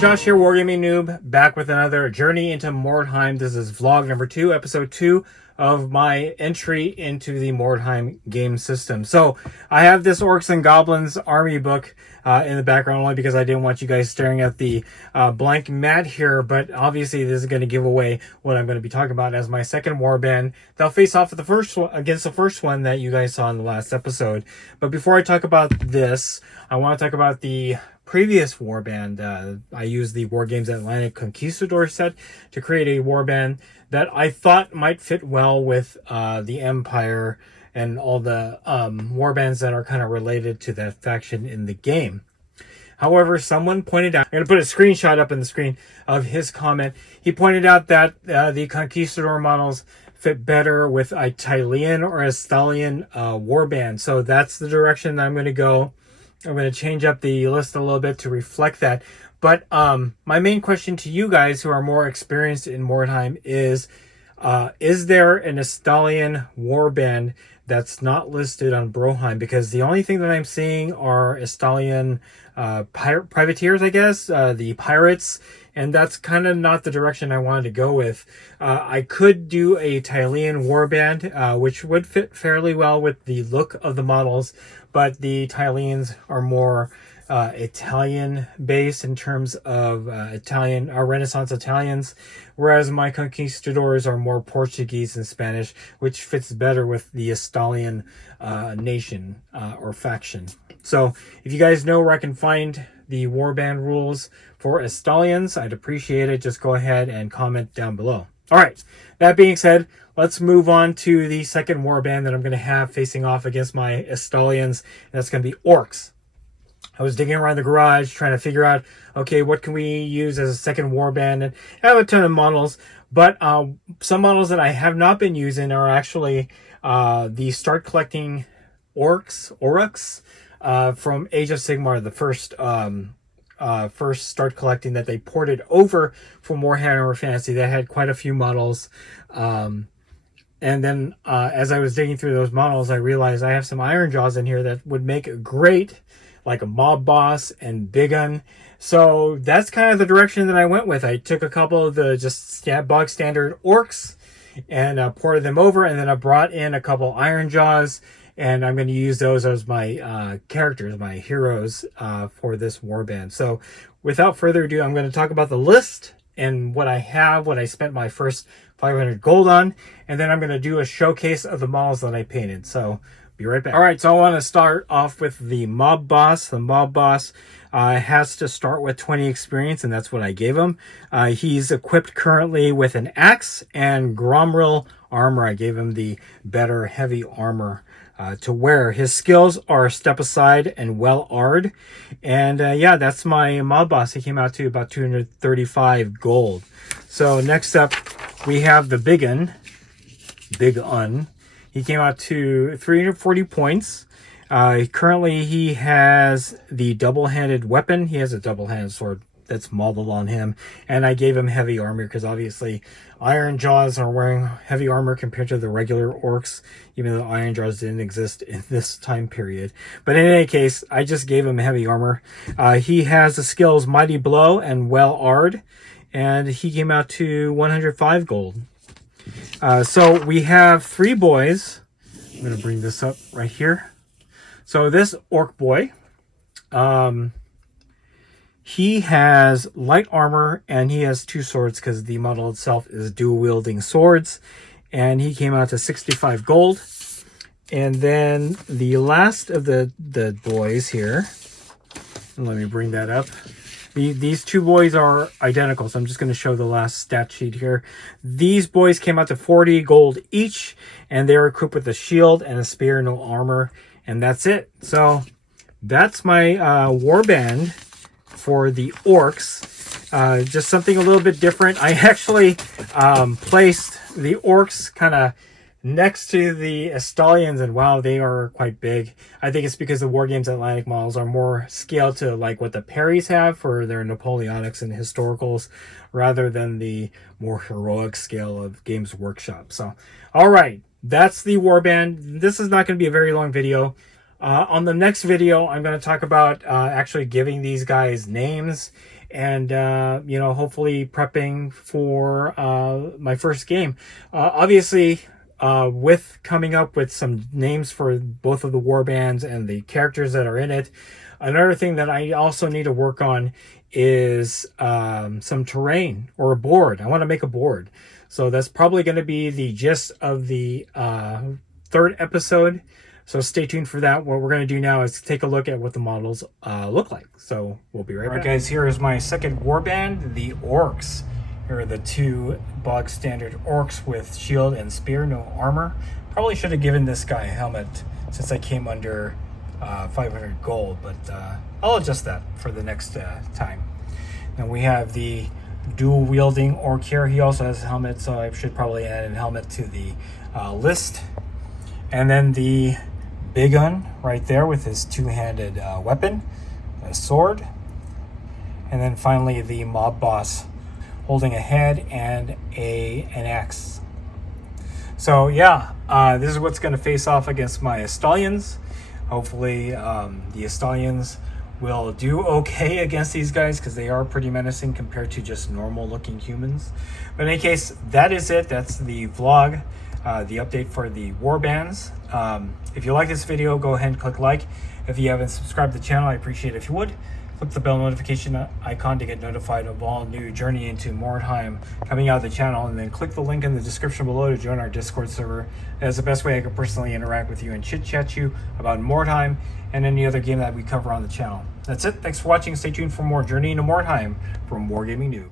Josh here, Wargaming Noob, back with another journey into Mordheim. This is vlog number 2, episode 2 of my entry into the Mordheim game system. So I have this Orcs and Goblins army book in the background only because I didn't want you guys staring at the blank mat here, but obviously this is going to give away what I'm going to be talking about as my second warband. They'll face off with the first one against the first one that you guys saw in the last episode. But before I talk about this, I want to talk about the previous warband. I used the Wargames Atlantic Conquistador set to create a warband that I thought might fit well with the Empire and all the warbands that are kind of related to that faction in the game. However, someone pointed out, I'm going to put a screenshot up in the screen of his comment. He pointed out that the Conquistador models fit better with Italian or Estalian warband. So that's the direction that I'm going to go. I'm going to change up the list a little bit to reflect that. But my main question to you guys who are more experienced in Mordheim is there an Estalian warband that's not listed on Broheim? Because the only thing that I'm seeing are Estalian privateers, I guess, the pirates, and that's kind of not the direction I wanted to go with. I could do a Italian warband, which would fit fairly well with the look of the models, but the Italians are more Italian based in terms of Italian Renaissance Italians, whereas my conquistadors are more Portuguese and Spanish, which fits better with the Estalian nation or faction. So if you guys know where I can find the warband rules for Estalians, I'd appreciate it. Just go ahead and comment down below. All right, that being said, let's move on to the second warband that I'm going to have facing off against my Estalians, and that's going to be Orcs. I was digging around the garage trying to figure out, okay, what can we use as a second warband? And I have a ton of models, but some models that I have not been using are actually the Start Collecting Aurochs from Age of Sigmar, the first Start Collecting that they ported over from Warhammer Fantasy. That had quite a few models. And then as I was digging through those models, I realized I have some Iron Jaws in here that would make a great, like a mob boss and big gun. So that's kind of the direction that I went with. I took a couple of the just bog standard Orcs and ported them over, and then I brought in a couple Iron Jaws, and I'm going to use those as my characters, my heroes for this warband. So without further ado, I'm going to talk about the list and what I have, what I spent my first 500 gold on, and then I'm going to do a showcase of the models that I painted. So be right back. All right, so I want to start off with the mob boss. The mob boss has to start with 20 experience, and that's what I gave him. He's equipped currently with an axe and Gromril armor. I gave him the better heavy armor to wear. His skills are step aside and well armed, and yeah, that's my mob boss. He came out to about 235 gold. So next up we have the big un. He came out to 340 points. Currently he has the double-handed weapon. He has a double-handed sword that's modeled on him, and I gave him heavy armor because obviously Iron Jaws are wearing heavy armor compared to the regular Orcs, even though Iron Jaws didn't exist in this time period. But in any case, I just gave him heavy armor. He has the skills Mighty Blow and Well Ard, and he came out to 105 gold. So we have 3 boys. I'm going to bring this up right here. So this Orc boy, he has light armor and he has 2 swords because the model itself is dual wielding swords, and he came out to 65 gold. And then the last of the boys here, let me bring that up. These 2 boys are identical, so I'm just going to show the last stat sheet here. These boys came out to 40 gold each, and they're equipped with a shield and a spear, no armor, and that's it. So that's my warband for the Orcs. Just something a little bit different. I actually placed the Orcs kind of next to the Estalians, and wow, they are quite big. I think it's because the Wargames Atlantic models are more scaled to like what the Perrys have for their Napoleonics and historicals, rather than the more heroic scale of Games Workshop. So, all right, that's the warband. This is not going to be a very long video. On the next video, I'm going to talk about actually giving these guys names and you know, hopefully prepping for my first game. Obviously, with coming up with some names for both of the warbands and the characters that are in it, another thing that I also need to work on is some terrain or a board. I want to make a board. So that's probably going to be the gist of the third episode. So stay tuned for that. What we're going to do now is take a look at what the models look like. So we'll be right back. All right, guys, here is my second warband, the orcs. Here are the two bog standard orcs with shield and spear, no armor. Probably should have given this guy a helmet since I came under 500 gold, but I'll adjust that for the next time. And we have the dual wielding orc here. He also has a helmet, so I should probably add a helmet to the list. And then the big gun right there with his two-handed weapon, a sword. And then finally the mob boss holding a head and an axe. So yeah, this is what's going to face off against my Estalians. Hopefully the Estalians will do okay against these guys, because they are pretty menacing compared to just normal looking humans. But in any case, that is it. That's the vlog, the update for the warbands. If you like this video, go ahead and click like. If you haven't subscribed to the channel, I appreciate it if you would. Click the bell notification icon to get notified of all new Journey into Mordheim coming out of the channel, and then click the link in the description below to join our Discord server. That's the best way I can personally interact with you and chit-chat you about Mordheim and any other game that we cover on the channel. That's it. Thanks for watching. Stay tuned for more Journey into Mordheim from WarGamingNewb's.